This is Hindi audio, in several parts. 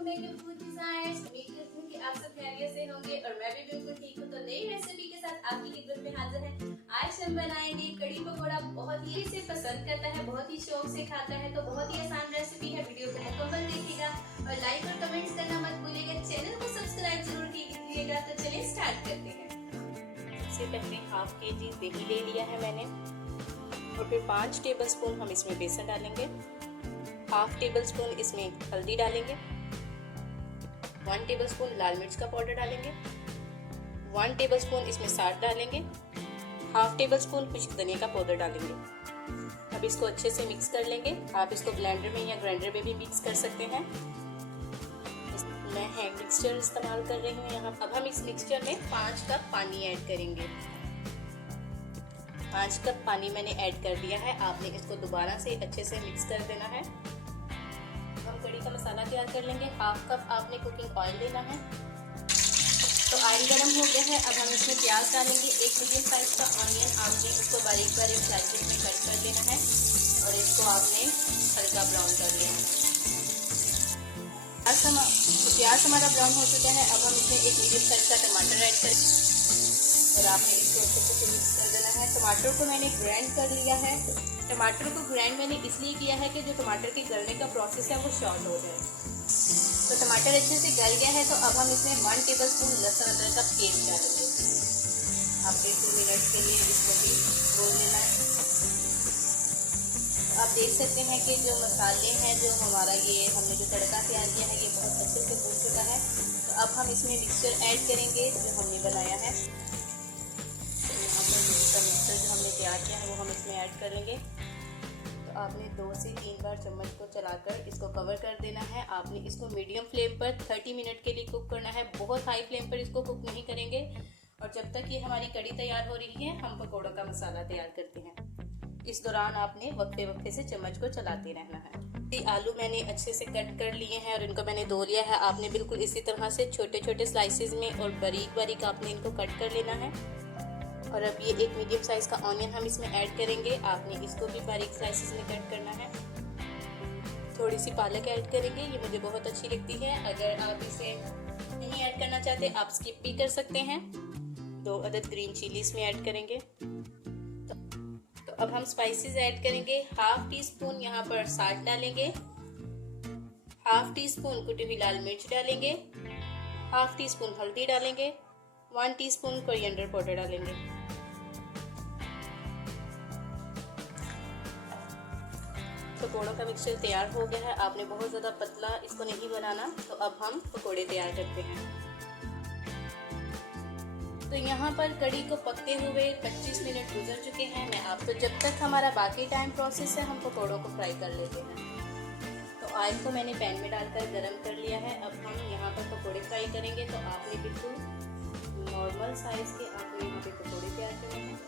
To make your food desires. उम्मीद करती हूँ कि आप सब खैरियत से होंगे और मैं भी बिल्कुल ठीक हूँ। तो नई रेसिपी के साथ आपकी खिदमत में हाजिर है। आज हम बनाएंगे कड़ी पकौड़ा। बहुत ही इसे पसंद करता है, बहुत ही शौक से खाता है, तो बहुत ही आसान रेसिपी है। वीडियो को मुकम्मल देखिएगा और लाइक और कमेंट्स करना मत भूलिएगा। चैनल को सब्सक्राइब जरूर कीजिएगा। तो चलिए स्टार्ट करते हैं। सबसे पहले हाफ केजी दही ले लिया है मैंने और फिर 5 टेबलस्पून हम इसमें बेसन डालेंगे। हाफ टेबल स्पून इसमें हल्दी डालेंगे। 1 टेबलस्पून लाल मिर्च का पाउडर डालेंगे। 1 टेबलस्पून इसमें साल्ट डालेंगे। हाफ टेबल स्पून कुछ धनिया का पाउडर डालेंगे। अब इसको अच्छे से मिक्स कर लेंगे। आप इसको ब्लेंडर में या ग्राइंडर में भी मिक्स कर सकते हैं। मैं हैंड मिक्सचर इस्तेमाल कर रही हूँ यहाँ। अब हम इस मिक्सचर में 5 कप पानी ऐड करेंगे। 5 कप पानी मैंने ऐड कर दिया है। आपने इसको दोबारा से अच्छे से मिक्स कर देना है। हम कड़ी का मसाला तैयार कर लेंगे। हाफ कप आपने कुकिंग ऑयल लेना है। तो ऑयल गर्म हो गया है। अब हम इसमें प्याज डालेंगे। एक मीडियम साइज का ऑनियन आपने इसको बारीक बारीक स्लाइसेस में कट कर देना है और इसको आपने हल्का ब्राउन कर लेना है। तो प्याज हमारा ब्राउन हो चुका है। अब हम इसमें एक मीडियम साइज का टमाटर ऐड करें और आपने इसको अच्छे से मिक्स कर देना है। टमाटर को मैंने ग्राइंड कर लिया है। टमाटर को ग्राइंड मैंने इसलिए किया है कि जो टमाटर के गलने का प्रोसेस है वो शॉर्ट हो जाए। तो टमाटर अच्छे से गल गया है। तो अब हम इसमें 1 टेबलस्पून लहसुन अदरक का पेस्ट डालेंगे। आपको 2 मिनट के लिए इसको भी भून लेना है। तो आप देख सकते हैं कि जो मसाले हैं, जो हमारा ये हमने जो तड़का तैयार किया है, ये बहुत अच्छे से भून चुका है। तो अब हम इसमें मिक्सचर ऐड करेंगे जो हमने बनाया है। तो यहाँ पर मिक्सचर जो हमने तैयार किया है वो हम इसमें ऐड कर लेंगे। तो आपने 2 से 3 बार चम्मच को चलाकर इसको कवर कर देना है। आपने इसको मीडियम फ्लेम पर 30 मिनट के लिए कुक करना है। बहुत हाई फ्लेम पर इसको कुक नहीं करेंगे। और जब तक ये हमारी कड़ी तैयार हो रही है, हम पकौड़ों का मसाला तैयार करते हैं। इस दौरान आपने वक्फे वक्फे से चम्मच को चलाते रहना है। आलू मैंने अच्छे से कट कर लिए हैं और इनको मैंने धो लिया है। आपने बिल्कुल इसी तरह से छोटे छोटे स्लाइसेस में और बारीक बारीक आपने इनको कट कर लेना है। और अब ये एक मीडियम साइज का ऑनियन हम इसमें ऐड करेंगे। आपने इसको भी बारीक स्लाइसेस में कट करना है। थोड़ी सी पालक ऐड करेंगे, ये मुझे बहुत अच्छी लगती है। अगर आप इसे नहीं ऐड करना चाहते आप स्किप भी कर सकते हैं। 2 अदद ग्रीन चिली इसमें ऐड करेंगे। तो अब हम स्पाइसेस ऐड करेंगे। हाफ टी स्पून यहाँ पर साल्ट डालेंगे। हाफ टी स्पून कुटी हुई लाल मिर्च डालेंगे। हाफ टी स्पून हल्दी डालेंगे। 1 टीस्पून कोरिएंडर पाउडर डालेंगे। पकौड़ों का मिक्सचर तैयार हो गया है। आपने बहुत ज़्यादा पतला इसको नहीं बनाना। तो अब हम पकौड़े तैयार करते हैं। तो यहाँ पर कड़ी को पकते हुए 25 मिनट गुजर चुके हैं। मैं आपको जब तक हमारा बाकी टाइम प्रोसेस है, हम पकौड़ों को फ्राई कर लेते हैं। तो ऑयल को मैंने पैन में डालकर गरम कर लिया है। अब हम यहाँ पर पकौड़े फ्राई करेंगे। तो आपने बिल्कुल नॉर्मल साइज के आपने यहाँ पे पकौड़े तैयार करने हैं।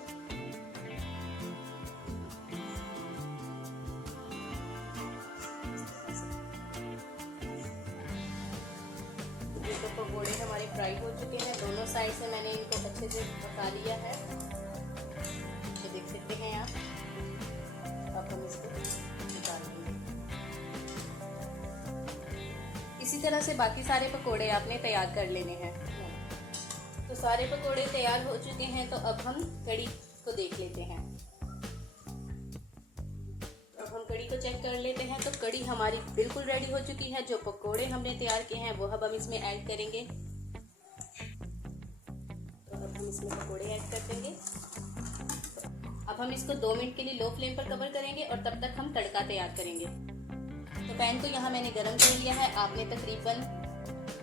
ये तो पकौड़े हमारे फ्राई हो चुके हैं। दोनोसाइड से मैंने इनको अच्छे से पका लिया है। ये देख सकते हैं आप। अब हम इसको निकाल लेंगे। इसी तरह से बाकी सारे पकौड़े आपने तैयार कर लेने हैं। तो सारे पकौड़े तैयार हो चुके हैं। तो अब हम कड़ी को देख लेते हैं। अब हम कड़ी को चेक कर लेते हैं। तो कड़ी हमारी बिल्कुल रेडी हो चुकी है। जो पकौड़े हमने तैयार किए हैं वो अब हम इसमें ऐड करेंगे। तो अब हम इसमें पकौड़े ऐड कर देंगे। अब हम इसको 2 मिनट के लिए लो फ्लेम पर कवर करेंगे और तब तक हम तड़का तैयार करेंगे। तो पैन को यहाँ मैंने गरम कर लिया है। आपने तकरीबन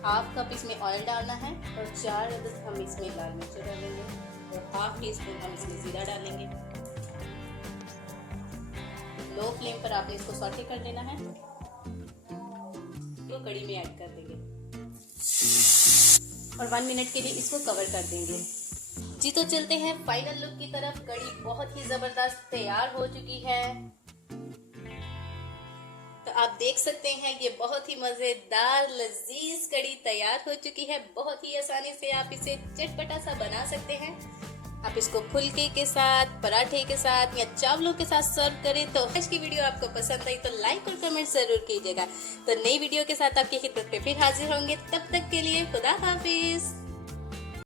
हाफ कप इसमें ऑयल डालना है और 4 अदद हम इसमें लाल मिर्च डालेंगे और हाफ टी स्पून हम इसमें जीरा डालेंगे। लो फ्लेम पर आपने इसको सॉटे कर लेना है। तो कड़ी में ऐड कर देंगे और 1 मिनट के लिए इसको कवर कर देंगे। जी तो चलते हैं फाइनल लुक की तरफ। कड़ी बहुत ही जबरदस्त तैयार हो चुकी है। तो आप देख सकते हैं ये बहुत ही मजेदार लजीज कड़ी तैयार हो चुकी है। बहुत ही आसानी से आप इसे चटपटा सा बना सकते हैं। आप इसको फुलके के साथ, पराठे के साथ या चावलों के साथ सर्व करें। तो आज की वीडियो आपको पसंद आई तो लाइक और कमेंट जरूर कीजिएगा। तो नई वीडियो के साथ आपकी खिदमत पे फिर हाजिर होंगे। तब तक के लिए खुदा हाफिज।